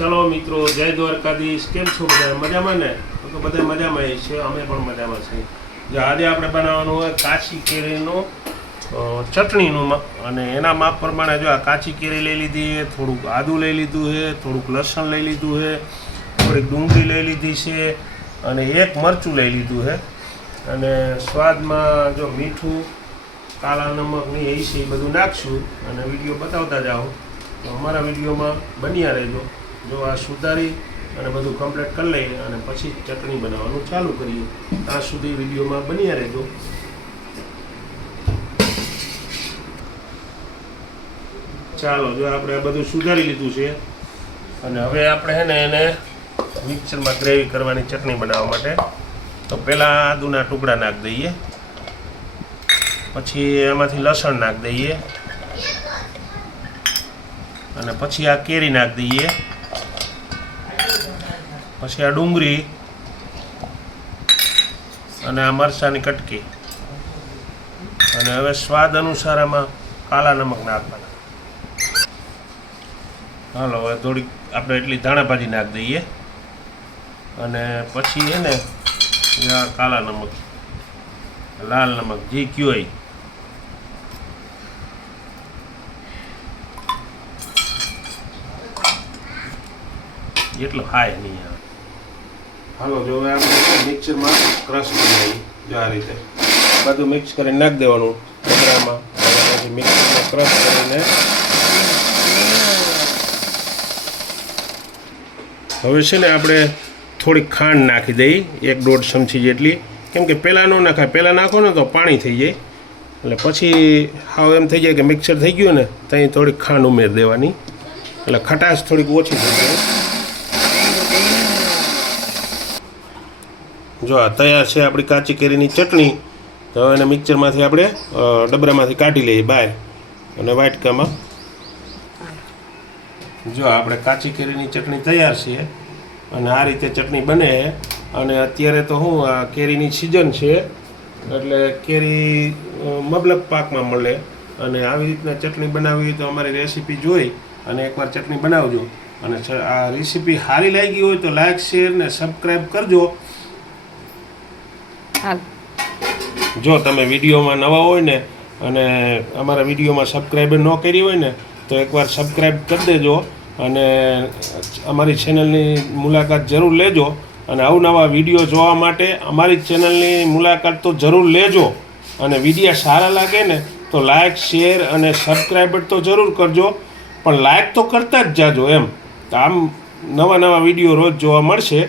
ચલો મિત્રો, જય દ્વારકાધીશ. કેમ છો બધા? મજામાં ને? તો બધા મજામાં છે, અમે પણ મજામાં છીએ. જો આજે આપણે બનાવવાનું હોય કાચી કેરીનો ચટણીનું, અને એના માપ પ્રમાણે જો આ કાચી કેરી લઈ લીધી છે, થોડુંક આદું લઈ લીધું છે, થોડુંક લસણ લઈ લીધું છે, થોડીક ડુંગળી લઈ લીધી છે અને એક મરચું લઈ લીધું છે. અને સ્વાદમાં જો મીઠું, કાળા નમકની એ છે, એ બધું નાખશું અને વિડીયો બતાવતા જાઓ. તો અમારા વિડીયોમાં બન્યા રહેજો. જો આ સુધારી અને બધું કમ્પ્લીટ કરી લઈએ અને પછી ચટણી બનાવવાનું ચાલુ કરીએ. ત્યાં સુધી વિડીયોમાં બન્યા રહેજો. ચાલો, જો આપણે આ બધું સુધારી લીધું છે અને હવે આપણે છે ને એને મિક્સરમાં ગ્રેવી કરવાની ચટણી બનાવવા માટે તો પહેલાં આદુના ટુકડા નાખી દઈએ, પછી એમાંથી લસણ નાખી દઈએ અને પછી આ કેરી નાખી દઈએ, પછી આ ડુંગળી અને આ મરચાંની કટકી, અને હવે સ્વાદ અનુસાર આમાં કાળા નમક નાખવાના. હાલો, હવે થોડીક આપણે એટલી ધાણા ભાજી નાખી દઈએ અને પછી એને આ કાળા નમક, લાલ નમક જે કયો હોય એટલો હાય નહીં આવે. હાલો, જો હવે આપણે મિક્સરમાં ક્રશ કરી લઈએ. જો આ રીતે બધું મિક્સ કરીને નાખી દેવાનું ડબરામાં. પછી મિક્સરમાં ક્રશ કરીને હવે છે ને આપણે થોડીક ખાંડ નાખી દઈએ, 1-1.5 ચમચી જેટલી. કેમ કે પહેલાં ન નાખાય, પહેલાં નાખો ને તો પાણી થઈ જાય, એટલે પછી હાવ એમ થઈ જાય કે મિક્સર થઈ ગયું ને ત્યાં થોડીક ખાંડ ઉમેરી દેવાની, એટલે ખટાશ થોડીક ઓછી થઈ જાય. જો આ તૈયાર છે આપણી કાચી કેરીની ચટણી. તો હવે એને મિક્સરમાંથી આપણે ડબરામાંથી કાઢી લઈએ બહાર અને વાટકામાં. જો આપણે કાચી કેરીની ચટણી તૈયાર છે અને આ રીતે ચટણી બને. અને અત્યારે તો શું આ કેરીની સિઝન છે એટલે કેરી મબલક પાકમાં મળે, અને આવી રીતના ચટણી બનાવવી હોય તો અમારી રેસીપી જોઈ અને એકવાર ચટણી બનાવજો. અને આ રેસીપી સારી લાગી હોય તો લાઈક, શેર ને સબસ્ક્રાઈબ કરજો. જો તમે વિડીયોમાં નવા હોય ને અને અમારા વિડીયોમાં સબસ્ક્રાઈબ ન કરી હોય ને તો એકવાર સબસ્ક્રાઈબ કરી દેજો અને અમારી ચેનલની મુલાકાત જરૂર લેજો. અને અવનવા વિડીયો જોવા માટે અમારી ચેનલની મુલાકાત તો જરૂર લેજો. અને વિડીયો સારા લાગે ને તો લાઈક, શેર અને સબસ્ક્રાઈબ તો જરૂર કરજો, પણ લાઈક તો કરતા જ જાજો એમ. તો આમ નવા વિડીયો રોજ જોવા મળશે.